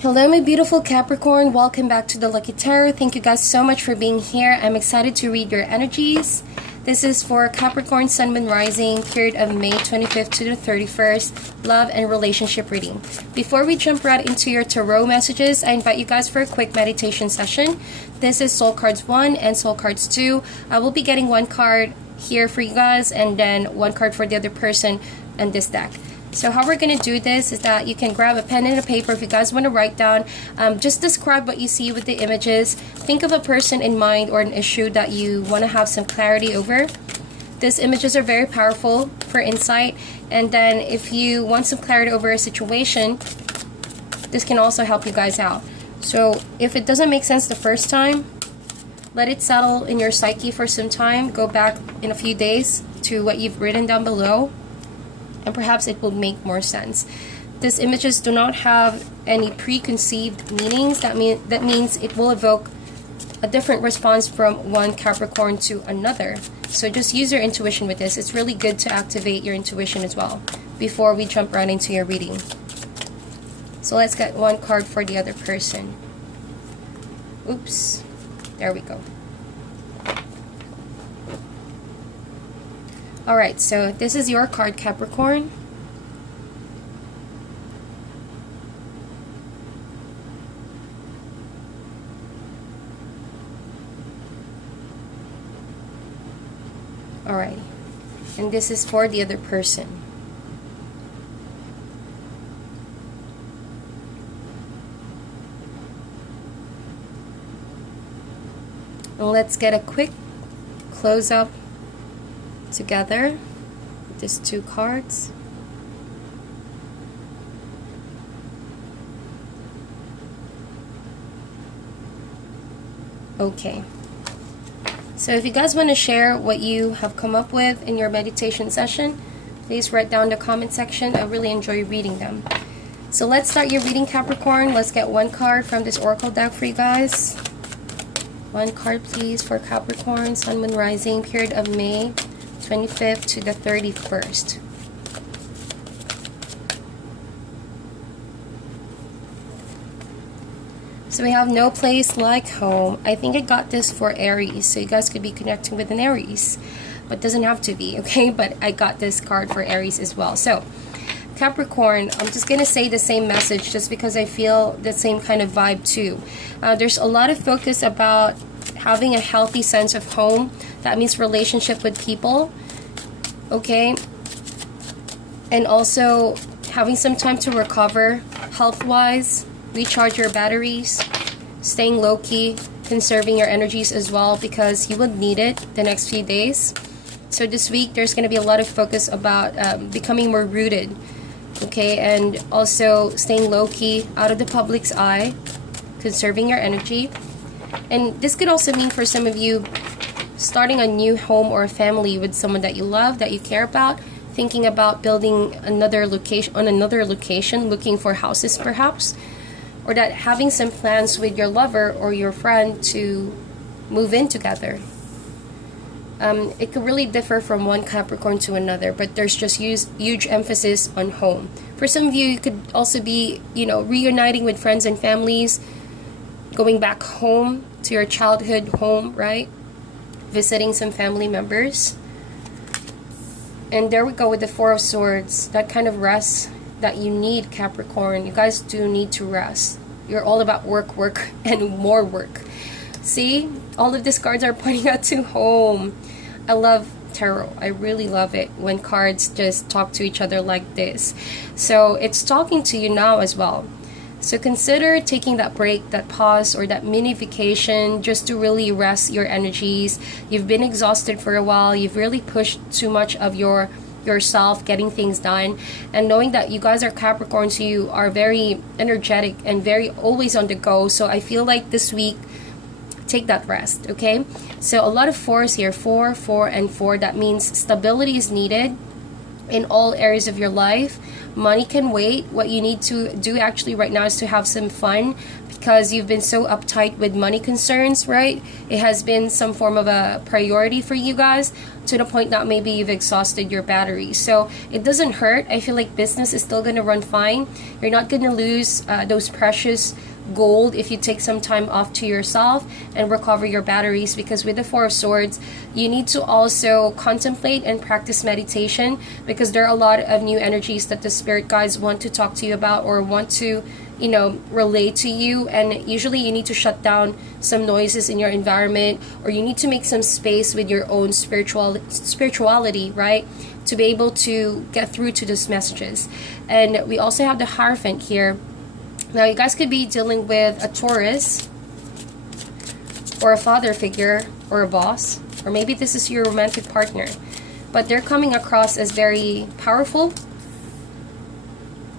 Hello my beautiful Capricorn, welcome back to the Lucky Tarot. Thank you guys so much for being here. I'm excited to read your energies. This is for Capricorn, Sun, Moon, Rising, period of May 25th to the 31st, love and relationship reading. Before we jump right into your tarot messages, I invite you guys for a quick meditation session. This is Soul Cards 1 and Soul Cards 2. I will be getting one card here for you guys and then one card for the other person in this deck. So how we're going to do this is that you can grab a pen and a paper if you guys want to write down. Just describe what you see with the images. Think of a person in mind or an issue that you want to have some clarity over. These images are very powerful for insight. And then if you want some clarity over a situation, this can also help you guys out. So if it doesn't make sense the first time, let it settle in your psyche for some time. Go back in a few days to what you've written down below, and perhaps it will make more sense. These images do not have any preconceived meanings. That means it will evoke a different response from one Capricorn to another. So just use your intuition with this. It's really good to activate your intuition as well before we jump right into your reading. So let's get one card for the other person. Oops. There we go. Alright, so this is your card, Capricorn. Alright, and this is for the other person. And let's get a quick close-up together with these two cards. Okay, so if you guys want to share what you have come up with in your meditation session, please write down in the comment section. I really enjoy reading them. So let's start your reading, Capricorn. Let's get one card from this oracle deck for you guys. One card please for Capricorn, Sun, Moon, Rising, period of May 25th to the 31st. So we have no place like home. I think I got this for Aries, so you guys could be connecting with an Aries, but doesn't have to be, okay? But I got this card for Aries as well. So Capricorn, I'm just gonna say the same message just because I feel the same kind of vibe too. There's a lot of focus about having a healthy sense of home. That means relationship with people, okay? And also having some time to recover health-wise, recharge your batteries, staying low-key, conserving your energies as well because you will need it the next few days. So this week there's going to be a lot of focus about becoming more rooted, okay? And also staying low-key, out of the public's eye, conserving your energy. And this could also mean for some of you starting a new home or a family with someone that you love, that you care about, thinking about building another location, looking for houses perhaps, or that having some plans with your lover or your friend to move in together. It could really differ from one Capricorn to another, but there's just huge emphasis on home. For some of you, you could also be, reuniting with friends and families, going back home to your childhood home, right? Visiting some family members. And there we go with the Four of Swords, that kind of rest that you need, Capricorn. You guys do need to rest. You're all about work, and more work. See, all of these cards are pointing out to home. I love tarot. I really love it when cards just talk to each other like this. So it's talking to you now as well. So consider taking that break, that pause, or that mini vacation just to really rest your energies. You've been exhausted for a while. You've really pushed too much of yourself getting things done. And knowing that you guys are Capricorn, so you are very energetic and very always on the go. So I feel like this week, take that rest, okay? So a lot of fours here, 4, 4, and 4. That means stability is needed. in all areas of your life. Money can wait. What you need to do actually right now is to have some fun, because you've been so uptight with money concerns, right? It has been some form of a priority for you guys, to the point that maybe you've exhausted your battery. So it doesn't hurt. I feel like business is still going to run fine. You're not going to lose those precious gold if you take some time off to yourself and recover your batteries, because with the Four of Swords, you need to also contemplate and practice meditation, because there are a lot of new energies that the spirit guides want to talk to you about, or want to, you know, relate to you. And usually you need to shut down some noises in your environment, or you need to make some space with your own spirituality, right, to be able to get through to those messages. And we also have the Hierophant here. Now you guys could be dealing with a Taurus, or a father figure, or a boss, or maybe this is your romantic partner, but they're coming across as very powerful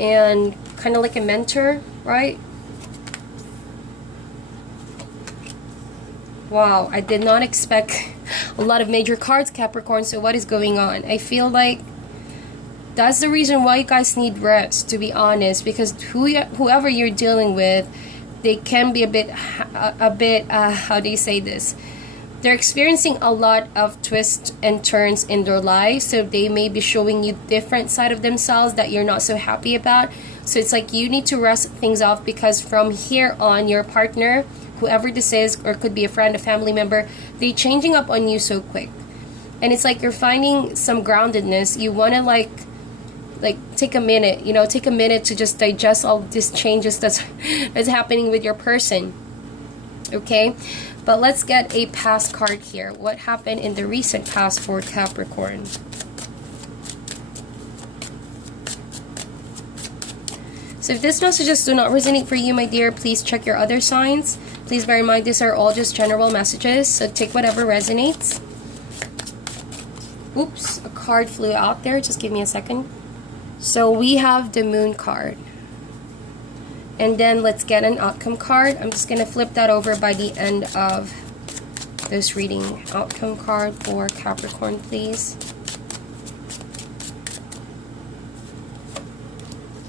and kind of like a mentor, right? Wow, I did not expect a lot of major cards, Capricorn. So what is going on? I feel like that's the reason why you guys need rest, to be honest, because whoever you're dealing with, they can be a bit how do you say this? They're experiencing a lot of twists and turns in their life, so they may be showing you different side of themselves that you're not so happy about. So it's like you need to rest things off, because from here on, your partner, whoever this is, or could be a friend, a family member, they're changing up on you so quick. And it's like you're finding some groundedness. You want to like take a minute, you know, take a minute to just digest all these changes that's happening with your person. Okay, but let's get a past card here. What happened in the recent past for Capricorn? So if these messages do not resonate for you, my dear, please check your other signs. Please bear in mind these are all just general messages, so take whatever resonates. Oops, a card flew out there. Just give me a second. So we have the Moon card. And then let's get an outcome card. I'm just going to flip that over by the end of this reading. Outcome card for Capricorn, please.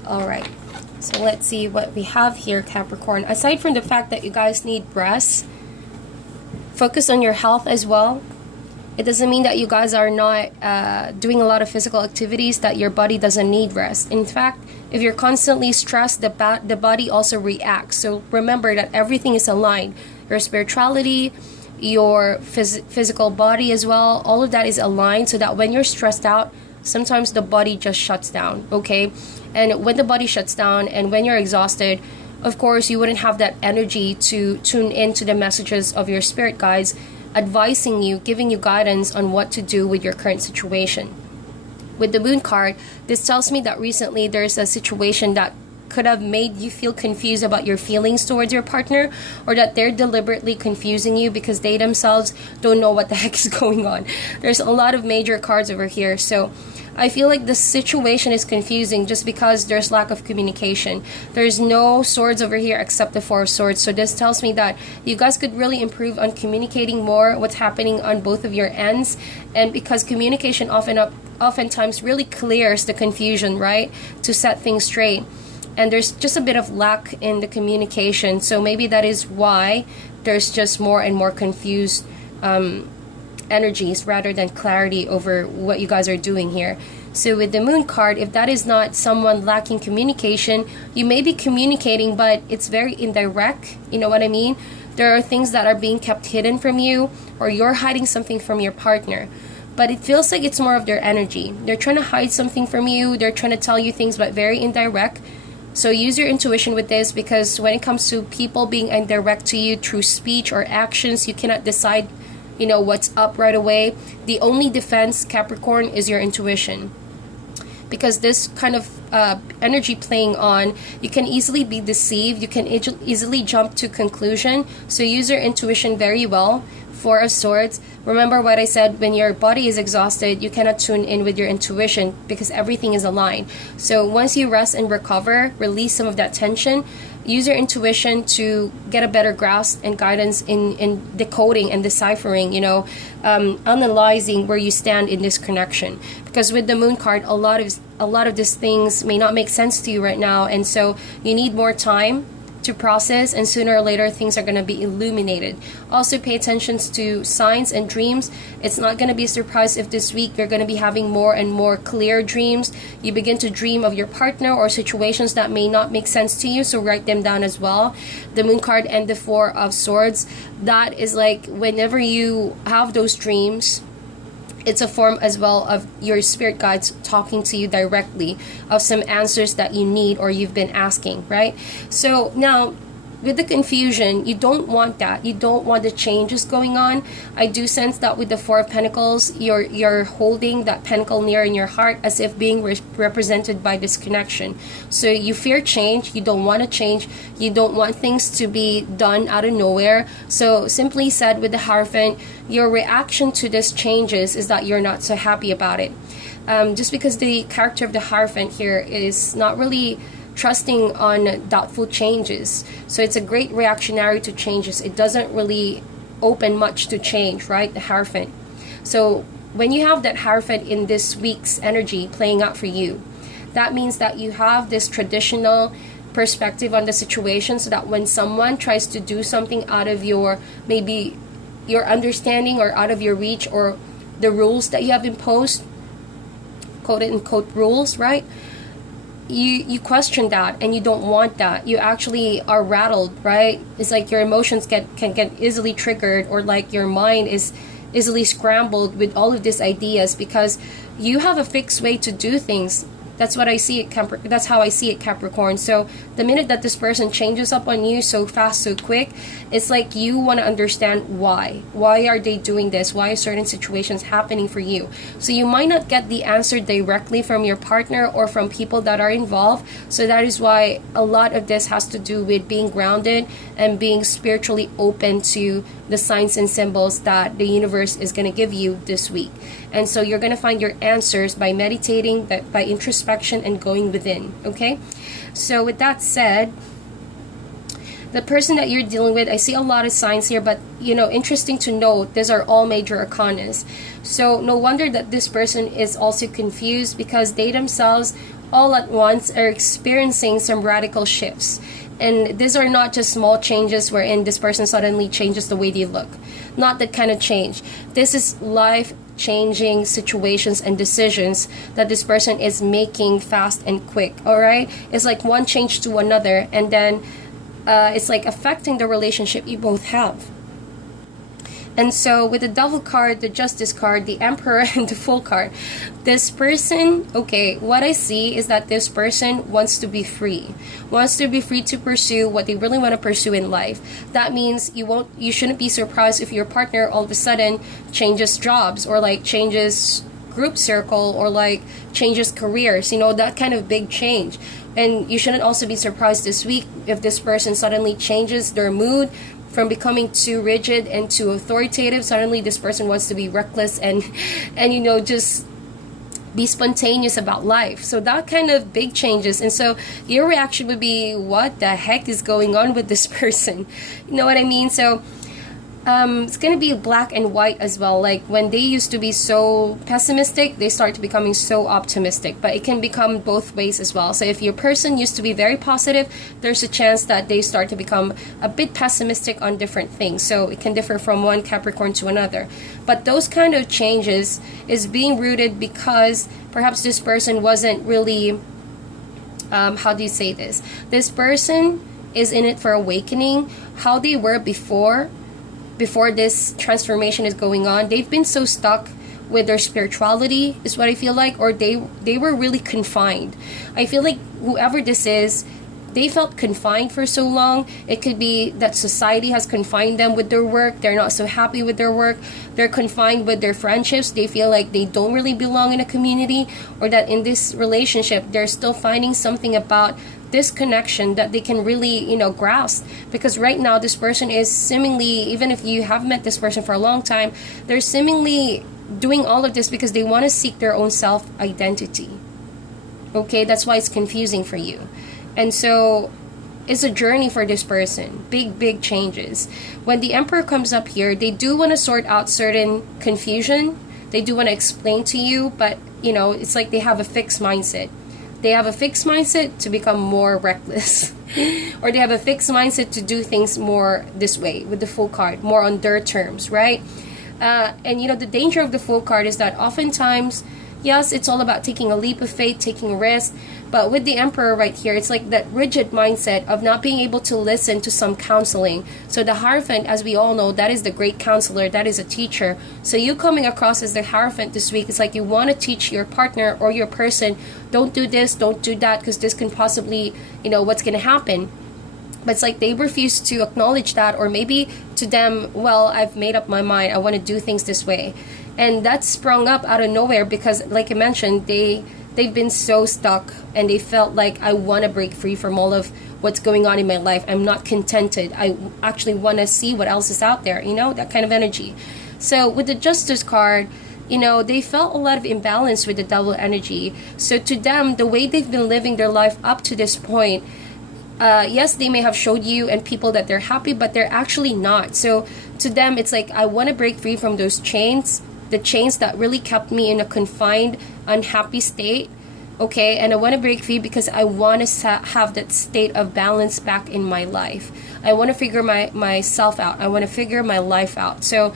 Alright, so let's see what we have here, Capricorn. Aside from the fact that you guys need rest, focus on your health as well. It doesn't mean that you guys are not doing a lot of physical activities, that your body doesn't need rest. In fact, if you're constantly stressed, the body also reacts. So remember that everything is aligned. Your spirituality, your physical body as well, all of that is aligned, so that when you're stressed out, sometimes the body just shuts down, okay? And when the body shuts down and when you're exhausted, of course, you wouldn't have that energy to tune into the messages of your spirit guides, advising you, giving you guidance on what to do with your current situation. With the Moon card, this tells me that recently there's a situation that could have made you feel confused about your feelings towards your partner, or that they're deliberately confusing you because they themselves don't know what the heck is going on. There's a lot of major cards over here, so I feel like the situation is confusing just because there's lack of communication. There's no swords over here except the Four of Swords. So this tells me that you guys could really improve on communicating more what's happening on both of your ends. And because communication oftentimes really clears the confusion, right? To set things straight. And there's just a bit of lack in the communication. So maybe that is why there's just more and more confused energies rather than clarity over what you guys are doing here. So with the Moon card, if that is not someone lacking communication, you may be communicating, but it's very indirect. You know what I mean? There are things that are being kept hidden from you, or you're hiding something from your partner. But it feels like it's more of their energy. They're trying to hide something from you. They're trying to tell you things, but very indirect. So use your intuition with this, because when it comes to people being indirect to you through speech or actions, you cannot decide, you know, what's up right away. The only defense, Capricorn, is your intuition. Because this kind of energy playing on, you can easily be deceived. You can easily jump to conclusion. So use your intuition very well. Four of Swords. Remember what I said, when your body is exhausted, you cannot tune in with your intuition because everything is aligned. So once you rest and recover, release some of that tension, use your intuition to get a better grasp and guidance in decoding and deciphering, analyzing where you stand in this connection. Because with the Moon card, a lot of these things may not make sense to you right now, and so you need more time to process, and sooner or later things are going to be illuminated. Also pay attention to signs and dreams. It's not going to be a surprise if this week you're going to be having more and more clear dreams. You begin to dream of your partner or situations that may not make sense to you, so write them down as well. The Moon card and the Four of Swords, that is like whenever you have those dreams, it's a form as well of your spirit guides talking to you directly of some answers that you need or you've been asking, right? So now, with the confusion, you don't want that. You don't want the changes going on. I do sense that with the Four of Pentacles, you're holding that pentacle near in your heart as if being represented by this connection. So you fear change. You don't want to change. You don't want things to be done out of nowhere. So simply said, with the Hierophant, your reaction to this changes is that you're not so happy about it. Just because the character of the Hierophant here is not really trusting on doubtful changes. So it's a great reactionary to changes. It doesn't really open much to change, right? The Hierophant. So when you have that Hierophant in this week's energy playing out for you, that means that you have this traditional perspective on the situation, so that when someone tries to do something out of your, maybe your understanding or out of your reach, or the rules that you have imposed, quote unquote rules, right? You question that, and you don't want that. You actually are rattled, right? It's like your emotions can get easily triggered, or like your mind is easily scrambled with all of these ideas, because you have a fixed way to do things. That's what I see at that's how I see it, Capricorn. So the minute that this person changes up on you so fast, so quick, it's like you want to understand why. Why are they doing this? Why are certain situations happening for you? So you might not get the answer directly from your partner or from people that are involved. So that is why a lot of this has to do with being grounded and being spiritually open to the signs and symbols that the universe is going to give you this week. And so you're going to find your answers by meditating, by introspection, and going within, okay? So with that said, the person that you're dealing with, I see a lot of signs here, but interesting to note, these are all major arcanas. So no wonder that this person is also confused, because they themselves all at once are experiencing some radical shifts. And these are not just small changes wherein this person suddenly changes the way they look. Not that kind of change. This is life-changing situations and decisions that this person is making fast and quick, all right? It's like one change to another, and then it's like affecting the relationship you both have. And so with the Devil card, the Justice card, the Emperor, and the Fool card, this person, okay, what I see is that this person wants to be free. Wants to be free to pursue what they really want to pursue in life. That means you shouldn't be surprised if your partner all of a sudden changes jobs, or like changes group circle, or like changes careers, that kind of big change. And you shouldn't also be surprised this week if this person suddenly changes their mood from becoming too rigid and too authoritative. Suddenly this person wants to be reckless and just be spontaneous about life. So that kind of big changes. And so your reaction would be, what the heck is going on with this person? You know what I mean? So it's going to be black and white as well. Like when they used to be so pessimistic, they start to becoming so optimistic. But it can become both ways as well. So if your person used to be very positive, there's a chance that they start to become a bit pessimistic on different things. So it can differ from one Capricorn to another. But those kind of changes is being rooted because perhaps this person wasn't really, how do you say this? This person is in it for awakening. How they were before this transformation is going on, they've been so stuck with their spirituality, is what I feel like, or they were really confined. I feel like whoever this is, they felt confined for so long. It could be that society has confined them with their work. They're not so happy with their work. They're confined with their friendships. They feel like they don't really belong in a community, or that in this relationship they're still finding something about this connection that they can really, grasp. Because right now, this person is seemingly, even if you have met this person for a long time, they're seemingly doing all of this because they want to seek their own self-identity. Okay, that's why it's confusing for you. And so it's a journey for this person. Big changes. When the Emperor comes up here, they do want to sort out certain confusion. They do want to explain to you, but it's like they have a fixed mindset. They have a fixed mindset to become more reckless. Or they have a fixed mindset to do things more this way with the Fool card, more on their terms, right? And the danger of the Fool card is that oftentimes, yes, it's all about taking a leap of faith, taking a risk. But with the Emperor right here, it's like that rigid mindset of not being able to listen to some counseling. So the Hierophant, as we all know, that is the great counselor, that is a teacher. So you coming across as the Hierophant this week, it's like you want to teach your partner or your person, don't do this, don't do that, because this can possibly, what's going to happen. But it's like they refuse to acknowledge that, or maybe to them, well, I've made up my mind, I want to do things this way. And that sprung up out of nowhere because, like I mentioned, they've been so stuck and they felt like, I want to break free from all of what's going on in my life. I'm not contented. I actually want to see what else is out there, that kind of energy. So with the Justice card, they felt a lot of imbalance with the Devil energy. So to them, the way they've been living their life up to this point, yes, they may have showed you and people that they're happy, but they're actually not. So to them, it's like, I want to break free from those chains, the chains that really kept me in a confined, unhappy state. Okay, and I want to break free because I want to have that state of balance back in my life. I want to figure myself out. I want to figure my life out. So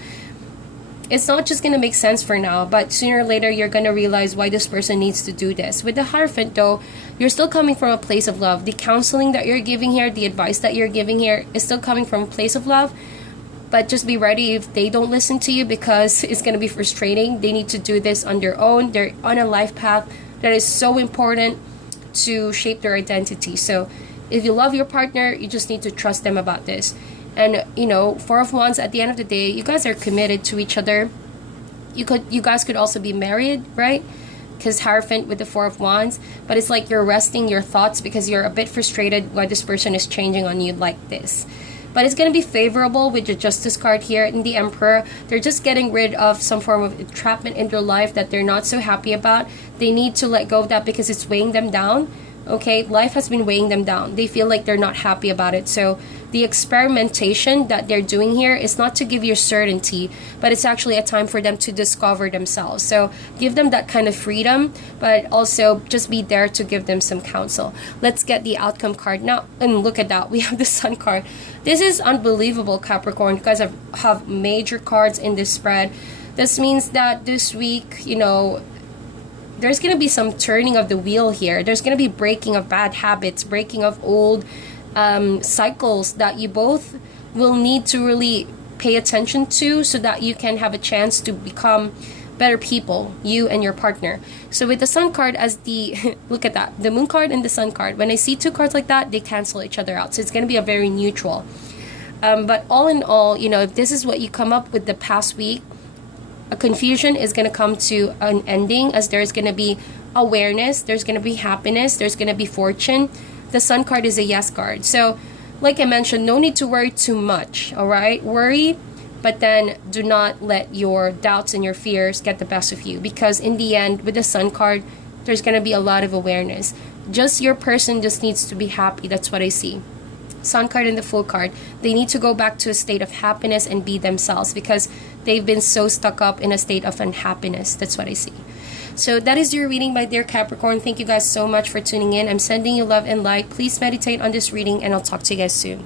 it's not just going to make sense for now, but sooner or later you're going to realize why this person needs to do this. With the Hierophant though, you're still coming from a place of love. The counseling that you're giving here, the advice that you're giving here is still coming from a place of love. But just be ready if they don't listen to you, because it's going to be frustrating. They need to do this on their own. They're on a life path that is so important to shape their identity. So if you love your partner, you just need to trust them about this. And Four of Wands, at the end of the day, you guys are committed to each other. You guys could also be married, right? Because Hierophant with the Four of Wands. But it's like you're resting your thoughts because you're a bit frustrated why this person is changing on you like this. But it's going to be favorable with the Justice card here in the Emperor. They're just getting rid of some form of entrapment in their life that they're not so happy about. They need to let go of that because it's weighing them down. Okay, life has been weighing them down. They feel like they're not happy about it. So the experimentation that they're doing here is not to give you certainty, but it's actually a time for them to discover themselves. So give them that kind of freedom, but also just be there to give them some counsel. Let's get the outcome card now. And look at that, we have the Sun card. This is unbelievable, Capricorn. You guys have major cards in this spread. This means that this week, there's going to be some turning of the wheel here. There's going to be breaking of bad habits, breaking of old cycles that you both will need to really pay attention to so that you can have a chance to become better people, you and your partner. So with the Sun card as the, look at that, the Moon card and the Sun card, when I see two cards like that, they cancel each other out. So it's going to be a very neutral. But all in all, if this is what you come up with the past week, a confusion is going to come to an ending, as there's going to be awareness, there's going to be happiness, there's going to be fortune. The Sun card is a yes card. So like I mentioned, no need to worry too much, all right? Worry, but then do not let your doubts and your fears get the best of you, because in the end, with the Sun card, there's going to be a lot of awareness. Just your person just needs to be happy. That's what I see. Sun card and the Fool card, they need to go back to a state of happiness and be themselves, because they've been so stuck up in a state of unhappiness. That's what I see. So that is your reading, my dear Capricorn. Thank you guys so much for tuning in. I'm sending you love and light. Please meditate on this reading, and I'll talk to you guys soon.